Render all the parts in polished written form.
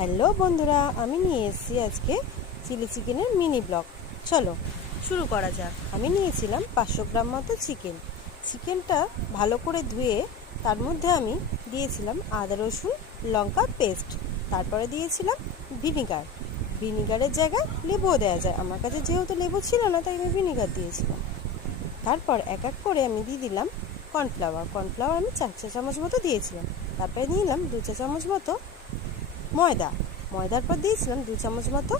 Hello বন্ধুরা, আমি নিয়ে এসেছি আজকে চিলি চিকেনের মিনি ব্লগ। চলো শুরু করা যাক। আমি নিয়েছিলাম 500 গ্রাম মতো চিকেনটা ভালো করে ধুয়ে তার মধ্যে আমি দিয়েছিলাম আদা রসুন লঙ্কা পেস্ট, তারপরে দিয়েছিলাম ভিনিগারের জায়গায় লেবুও দেওয়া যায়। আমার কাছে যেহেতু লেবু ছিল না তাই আমি ভিনিগার দিয়েছিলাম। তারপর এক এক করে আমি দিয়ে দিলাম কর্নফ্লাওয়ার আমি 4 চা চামচ মতো দিয়েছিলাম। তারপরে নিলাম 2 চা চামচ মতো ময়দার পর দিয়েছিলাম 2 চামচ মতো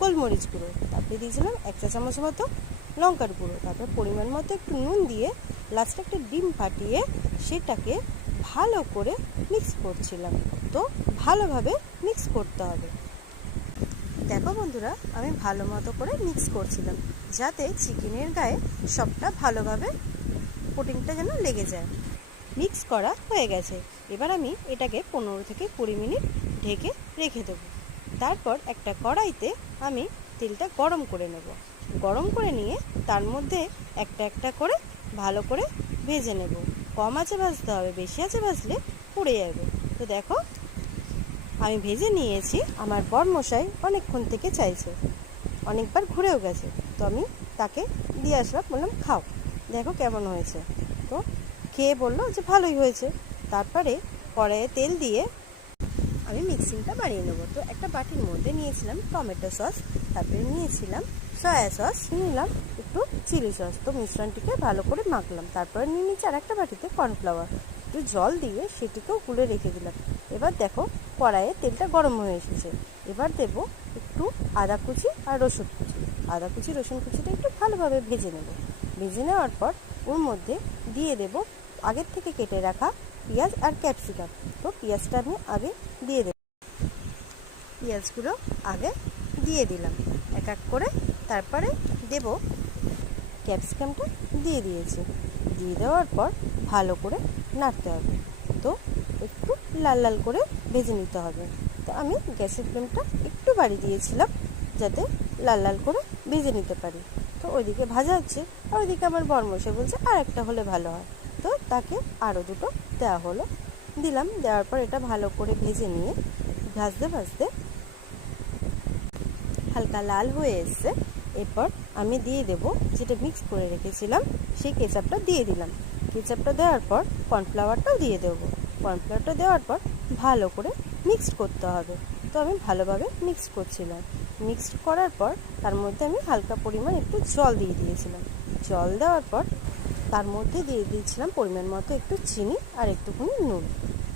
গোলমরিচ গুঁড়ো, তারপরে দিয়েছিলাম 1 চা চামচ মতো লঙ্কার গুঁড়ো, তারপর পরিমাণ মতো একটু নুন দিয়ে লাস্টে একটা ডিম ফাটিয়ে সেটাকে ভালো করে মিক্স করছিলাম। তো ভালোভাবে মিক্স করতে হবে। দেখো বন্ধুরা, আমি ভালো মতো করে মিক্স করছিলাম যাতে চিকেনের গায়ে সবটা ভালোভাবে কোটিংটা যেন লেগে যায়। মিক্স করা হয়ে গেছে। এবার আমি এটাকে 15 থেকে 20 মিনিট ঢেকে রেখে দেবো। তারপর একটা কড়াইতে আমি তেলটা গরম করে নেব। গরম করে নিয়ে তার মধ্যে একটা একটা করে ভালো করে ভেজে নেব। কম আঁচে ভাজতে হবে, বেশি আঁচে ভাজলে পুড়ে যাবে। তো দেখো আমি ভেজে নিয়েছি। আমার বরমশাই অনেকক্ষণ থেকে চাইছে, অনেকবার ঘুরেও গেছে। তো আমি তাকে দিয়ে আসলাম, বললাম খাও, দেখো কেমন হয়েছে। তো খেয়ে বললো যে ভালোই হয়েছে। তারপরে কড়াইয়ে তেল দিয়ে আমি মিক্সিংটা বানিয়ে নেবো। তো একটা বাটির মধ্যে নিয়েছিলাম টমেটো সস, তারপরে নিয়েছিলাম সয়া সস, নিলাম একটু চিলি সস। তো মিশ্রণটিকে ভালো করে মাখলাম। তারপরে নিয়ে নিচ্ছি আর একটা বাটিতে কর্নফ্লাওয়ার, একটু জল দিয়ে সেটিকেও গুলে রেখে দিলাম। এবার দেখো কড়াইয়ে তেলটা গরম হয়ে এসেছে। এবার দেবো একটু আদা কুচি আর রসুন কুচি। আদা কুচি রসুন কুচিটা একটু ভালোভাবে ভেজে নেব। ভেজে নেওয়ার পর ওর মধ্যে দিয়ে দেবো আগের থেকে কেটে রাখা পেঁয়াজ আর ক্যাপসিকাম। তো পেঁয়াজটা আমি আগে দিয়ে দেব। পেঁয়াজগুলো আগে দিয়ে দিলাম এক এক করে। তারপরে দেব ক্যাপসিকামটা দিয়ে দিয়েছি। দিয়ে দেওয়ার পর ভালো করে নাড়তে হবে। তো একটু লাল লাল করে ভেজে নিতে হবে। তো আমি গ্যাসের ফ্লেমটা একটু বাড়িয়ে দিয়েছিলাম যাতে লাল লাল করে ভেজে নিতে পারি। তো ওইদিকে ভাজা হচ্ছে আর ওইদিকে আমার বরমশাই বলছে আর একটা হলে ভালো হয়। তো তাকে আরও দুটো দেওয়া হলো, দিলাম। দেওয়ার পর এটা ভালো করে ভেজে নিয়ে ভাজতে ভাজতে হালকা লাল হয়ে এসছে। এরপর আমি দিয়ে দেবো যেটা মিক্স করে রেখেছিলাম সেই কেচাপটা দিয়ে দিলাম। কেচাপটা দেওয়ার পর কর্নফ্লাওয়ারটাও দিয়ে দেবো। কর্নফ্লাওয়ারটা দেওয়ার পর ভালো করে মিক্সড করতে হবে। তো আমি ভালোভাবে মিক্স করছিলাম। মিক্সড করার পর তার মধ্যে আমি হালকা পরিমাণ একটু জল দিয়ে দিয়েছিলাম। জল দেওয়ার পর তার মধ্যে দিয়ে দিয়েছিলাম পরিমাণ মতো একটু চিনি আর একটুখানি নুন।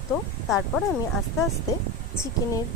তো তারপরে আমি আস্তে আস্তে চিকেনের